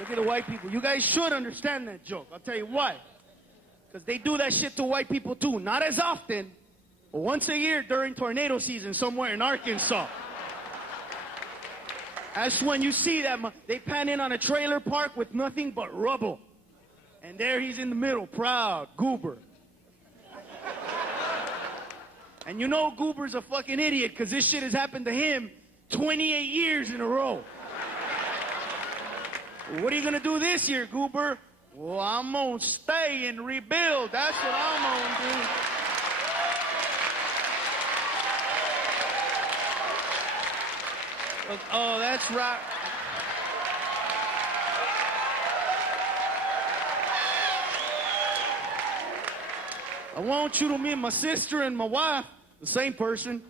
Look at the white people. You guys should understand that joke. I'll tell you why. Because they do that shit to white people too. Not as often, but once a year during tornado season somewhere in Arkansas. That's when you see that. They pan in on a trailer park with nothing but rubble. And there he's in the middle, proud, Goober. And you know Goober's a fucking idiot because this shit has happened to him 28 years in a row. What are you gonna do this year, Goober? Well, I'm gonna stay and rebuild. That's what I'm gonna do. Oh, that's right. I want you to meet my sister and my wife, the same person.